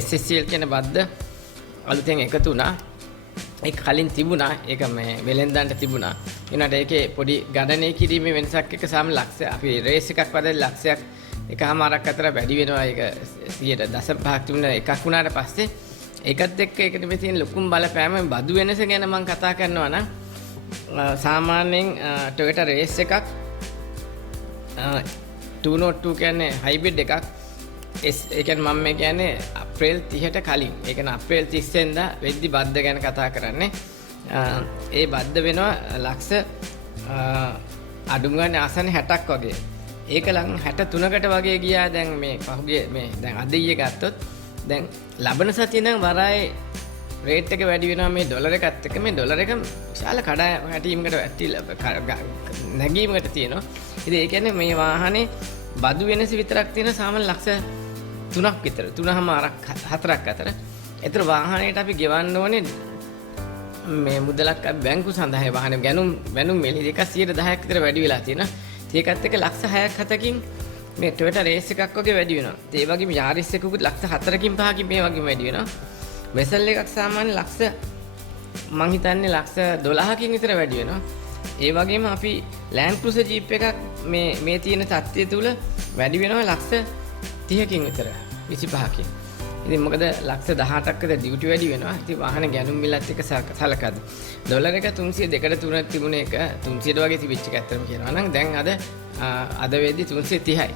SSCL කියන බද්ද අලුතෙන් එකතු වුණා. ඒක කලින් තිබුණා. ඒක මේ වෙලෙන්දන්ට තිබුණා. ඊනට ඒකේ පොඩි ගණනය කිරීමේ වෙනසක් එක සාම ලක්ෂ අපි රේස් එකක් වදලා ලක්ෂයක් එකමාරක් අතර වැඩි වෙනවා. ඒක 100.5ක් තිබුණ එකක් වුණාට පස්සේ ඒකත් එක්ක ඒකට මේ තියෙන ලොකුම බලපෑම බදු වෙනස ගැන මම කතා කරනවා නම් සාමාන්‍යයෙන් Toyota රේස් එකක් 202 කියන්නේ හයිබ්‍රිඩ් එකක් ඒ කියන්නේ මම කියන්නේ අප්‍රේල් 30ට කලින් ඒ කියන්නේ අප්‍රේල් 30 වෙනිදා වෙද්දි බද්ද ගැන කතා කරන්නේ ඒ බද්ද වෙනවා ලක්ෂ අඩුම ගානේ ආසන්න 60ක් වගේ ඒක ලං 63කට වගේ ගියා දැන් මේ පහුගිය මේ දැන් අද ඊයේ ගත්තොත් දැන් ලබන සතියේ නම් වරායේ රේට් එක වැඩි වෙනවා මේ ඩොලර් එකත් එක්ක මේ ඩොලර් එක විශාල කඩාවැටීමකට නැගීමකට තියෙනවා. ඉතින් ඒ කියන්නේ මේ වාහනේ බදු වෙනස විතරක් තියෙන සාමාන්‍ය ලක්ෂ 3ක් විතර 3.4ක් අතර. ඒතර වාහනේට අපි ගෙවන්න ඕනේ මේ මුදලක් බැංකු සඳහා වාහනේ ගණුම් මෙලි දෙක 10ක් විතර වැඩි වෙලා තියෙනවා. ඒකත් එක්ක ලක්ෂ 6ක් 7කින් මේ Toyota රේස් එකක් වගේ වැඩි වෙනවා. ඒ වගේම Yaris එකකුත් ලක්ෂ 4කින් 5කින් මේ වගේම වැඩි වෙනවා. වෙසල් එකක් සාමාන්‍ය ලක්ෂ මං හිතන්නේ ලක්ෂ 12කින් විතර වැඩි වෙනවා. ඒ වගේම අපි Land Cruiser Jeep එකක් මේ තියෙන තත්ත්වය තුල වැඩි වෙනවා ලක්ෂ 30කින් විතර 25කින්. ඉතින් මොකද ලක්ෂ 18ක් විතර ඩියුටි වැඩි වෙනවා. ඉතින් වාහන ගැනුම් මිලත් එක්ක සලකද්ද ඩොලර් එක 302ට 3ක් තිබුණ එක 300ට වගේ තිබිච්ච එක ඇත්තම කියනවා නම් දැන් අද වෙද්දි 330යි.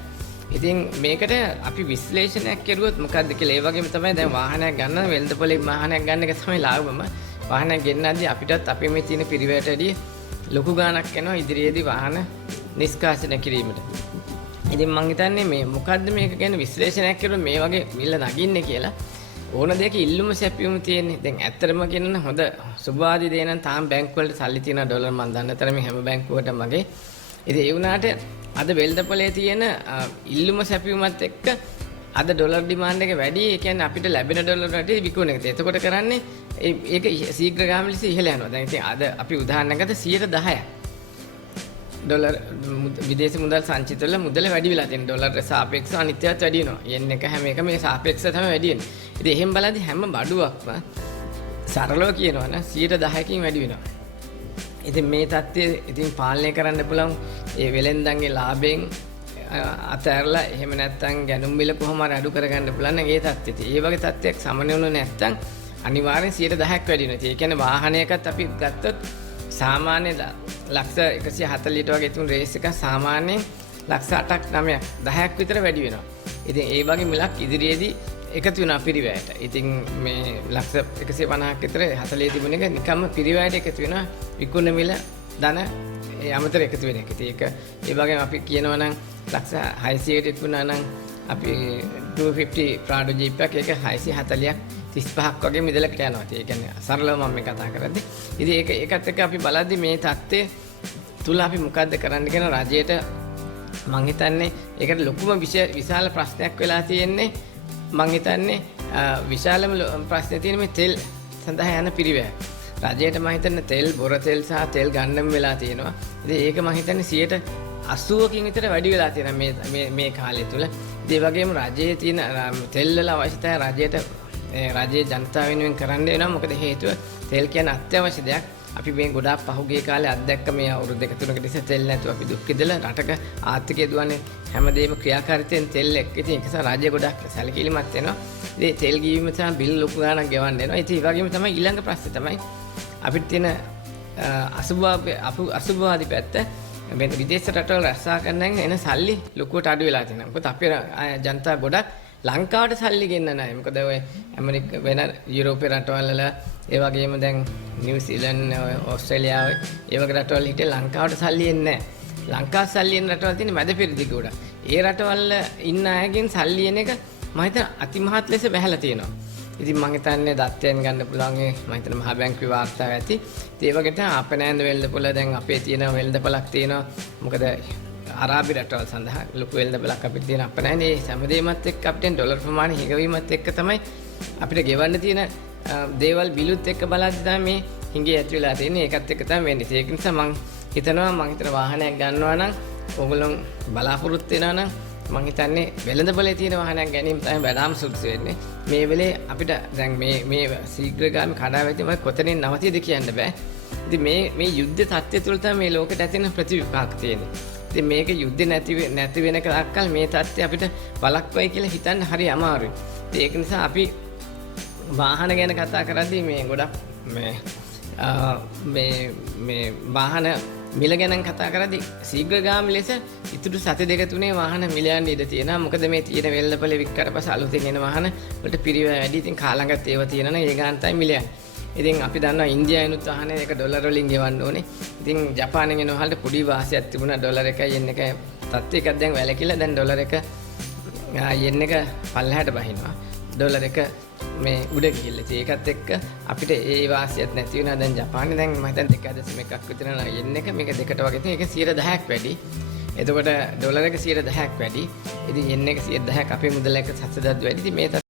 ඉතින් මේකට අපි විශ්ලේෂණයක් කරුවොත් මොකද්ද කියලා ඒ වගේම තමයි දැන් වාහනයක් ගන්න වෙළඳපොලේ වාහනයක් ගන්න එක තමයි ලාභම. වාහනයක් ගෙන්නද්දී අපිටත් අපේ මේ තියෙන පිරිවැයටදී ලොකු ගාණක් යනවා ඉදිරියේදී වාහන නිෂ්කාශනය කිරීමට. ඉතින් මම හිතන්නේ මේ මොකද්ද මේක ගැන විශ්ලේෂණයක් කරුවොත් මේ වගේ මිල නගින්නේ කියලා ඕන දෙයක ඉල්ලුම සැපියුම තියෙන්නේ. දැන් ඇත්තටම කියනනම් හොඳ සුබවාදී දේ නම් තාම බැංකු වලට සල්ලි තියෙන ඩොලර් මම දන්න තරමේ හැම බැංකුවකටම මගේ. ඉතින් ඒ වුණාට අද වෙළඳපොලේ තියෙන ඉල්ලුම සැපියුමත් එක්ක අද ඩොලර් ඩිමාන්ඩ් එක වැඩි. ඒ කියන්නේ අපිට ලැබෙන ඩොලර් වලට විකුණන එක. එතකොට කරන්නේ ඒක ශීඝ්‍රගාමී ලෙස ඉහළ යනවා. දැන් ඉතින් අද අපි උදාහරණයක් ගත්තා 10%ක් ඩොලර් විදේශ මුදල් සංචිතවල මුදල වැඩි වෙලා තියෙන ඩොලර් සාපේක්ෂව අනිත්‍යවත් වැඩි වෙනවා. yen එක හැම එක මේ සාපේක්ෂව තමයි වැඩි වෙන්නේ. ඉතින් එහෙන් බලද්දි හැම බඩුවක්ම සරලව කියනවා නම් 10%කින් වැඩි වෙනවා. ඉතින් මේ தත්ත්වය ඉතින් පාලනය කරන්න පුළුවන් ඒ වෙලෙන්දන්ගේ ලාභයෙන් අතහැරලා එහෙම නැත්නම් ගැනුම් මිල කොහොම හරි අඩු කරගන්න පුළුවන් නම් ඒ தත්ත්වෙ. ඒ වගේ தත්ත්වයක් සමනය වුණේ නැත්නම් අනිවාර්යෙන් 10%ක් වැඩි වෙනවා. ඒ කියන්නේ වාහනයකත් අපි ගත්තොත් සාමාන්‍ය ලක්ෂ 140ට වගේ තුන් රේස් එක සාමාන්‍යයෙන් ලක්ෂ 8ක් 9ක් 10ක් විතර වැඩි වෙනවා. ඉතින් ඒ වගේ මිලක් ඉදිරියේදී එකතු වෙනවා පිරිවැයට. ඉතින් මේ ලක්ෂ 150ක් විතර 40 තිබුණ එක නිකම්ම පිරිවැයට එකතු වෙනවා. විකුණන මිල ධන අමතර එකතු වෙන එක. ඉතින් ඒක ඒ වගේම අපි කියනවා නම් ලක්ෂ 600කට විකුණා නම් අපි 250 Prado Jeep එකක් ඒක 640ක් 35ක් වගේ මිදලකට යනවා. ඒ කියන්නේ සරලව මම මේ කතා කරද්දී. ඉතින් ඒකත් එක්ක අපි බලද්දී මේ தත්ත්වය තුල අපි මොකද්ද කරන්න කියන රජයට මං හිතන්නේ ඒකට ලොකුම විශාල ප්‍රශ්නයක් වෙලා තියෙන්නේ. මං හිතන්නේ විශාලම ප්‍රශ්නේ තියෙන්නේ මේ තෙල් සඳහා යන පිරිවැය. රජයට මං හිතන්නේ තෙල් බොර තෙල් සහ තෙල් ගන්නම වෙලා තියෙනවා. ඉතින් ඒක මං හිතන්නේ 80කින් විතර වැඩි වෙලා තියෙනවා මේ කාලය තුල. ඒ වගේම රජයේ තියෙන තෙල් වල අවශ්‍යතාවය රජයේ ජනතාව වෙනුවෙන් කරන්න වෙනවා. මොකද හේතුව තෙල් කියන්නේ අත්‍යවශ්‍ය දෙයක්. අපි මේ ගොඩාක් පහුගිය කාලේ අත්දැක්ක මේ අවුරුදු දෙක තුනකට ඉස්සෙල්ලා තෙල් නැතුව අපි දුක් විඳලා රටක ආර්ථිකය දුවන්නේ හැමදේම ක්‍රියාකාරීත්වයෙන් තෙල් එක්ක. ඉතින් ඒක නිසා රජය ගොඩාක් සැලකිලිමත් වෙනවා. ඉතින් තෙල් ගීවීම නිසා බිල් ලොකු ගාණක් ගෙවන්න වෙනවා. ඉතින් ඒ වගේම තමයි ඊළඟ ප්‍රශ්නේ තමයි අපිට තියෙන අසුභවාදී පැත්ත. මේ විදේශ රටවල රැස්සා කරනන් එන සල්ලි ලොකුවට අඩු වෙලා තියෙනවා. මොකද අපේ ජනතාව ගොඩක් ලංකාවට සල්ලි ගෙන්න නැහැ. මොකද ඔය වෙන යුරෝපේ රටවල් වල ඒ වගේම දැන් නිව්සීලන්ත ඕස්ට්‍රේලියාව ඒ වගේ රටවල් හිටිය ලංකාවට සල්ලි එන්නේ නැහැ. ලංකාව සල්ලි එන රටවල් තියෙන මැද පෙරදිග උඩ. ඒ රටවල ඉන්න අයගෙන් සල්ලි එන එක මම හිතන අතිමහත් ලෙස බැහැලා තියෙනවා. ඉතින් මම හිතන්නේ දත්තයන් ගන්න පුළුවන් මම හිතන මහ බැංකුවේ වාර්තාව ඇති. ඉතින් ඒ වගේ තමයි අපනෑන්ද වෙළඳපොළ දැන් අපේ තියෙන වෙළඳපොළක් තියෙනවා. මොකද අරාබි රටවල් සඳහා ලොකු වෙළඳපොළක් අපිට තියෙන අපනෑනේ හැමදේමත් එක්ක අපිට ඩොලර් ප්‍රමාණය හිඟවීමත් එක්ක තමයි අපිට ගෙවන්න තියෙන දේවල් බිලුත් එක්ක බලද්දි තමයි මේ හිඟේ ඇති වෙලා තියෙන්නේ. ඒකත් එක්ක තමයි වෙන්නේ. ඒක නිසා මම හිතනවා වාහනයක් ගන්නවා නම් ඕගොල්ලෝ බලාපොරොත්තු වෙනවා නම් මම හිතන්නේ වෙළඳපොලේ තියෙන වාහනයක් ගැනීම තමයි වඩාම සුදුසු වෙන්නේ. මේ වෙලේ අපිට දැන් මේ ශීඝ්‍රගාමී කඩාවැටීම කොතනින් නවතියද කියන්න බෑ. ඉතින් මේ යුද්ධ තත්ත්වය තුළ තමයි මේ ලෝකෙට ඇතිවෙන ප්‍රතිවිපාක තියෙන්නේ. ඉතින් මේක යුද්ධ නැති වෙන කලක්කල් මේ තත්ත්වය අපිට වළක්වයි කියලා හිතන්න හරි අමාරුයි. ඒක නිසා අපි වාහන ගැන කතා කරද්දී මේ ගොඩක් මේ වාහන මිල ගැන කතා කරද්දී ශීඝ්‍රගාමී ලෙස ඉතුරු සති දෙක තුනේ වාහන මිල යන්න ඉඩ තියෙනවා. මොකද මේ තියෙන වෙළඳපොලේ වික්කට පස්සේ අලුතෙන් එන වාහන වලට පිරිවැය වැඩි. ඉතින් කාලඟත් ඒවා තියෙනවා නේ ඒ ගානටයි මිල යන්නේ. ඉතින් අපි දන්නවා ඉන්දියාවෙනුත් වාහනේ එක ඩොලර් වලින් ගෙවන්න ඕනේ. ඉතින් ජපානයෙන් එන වහලට පොඩි වාසියක් තිබුණා ඩොලර් 1යි yen 1යි තත්ත්වය එකක් දැන් වැලකිලා දැන් ඩොලර් 1 yen 1 පල්ලෙහාට බහිනවා. ඩොලර් 1 මේ උඩ ගිහිල්ලා. ඒකත් එක්ක අපිට ඒ වාසියක් නැති වෙනවා. දැන් ජපානේ දැන් මම හිතන්නේ 2.1ක් විතර yen 1 මේක දෙකට වගේ තියෙන. ඒක 10%ක් වැඩි. එතකොට ඩොලර් 1 10%ක් වැඩි. ඉතින් yen 1 10%ක් අපේ මුදල එක සත්සදත් වැඩි. ඉතින් මේ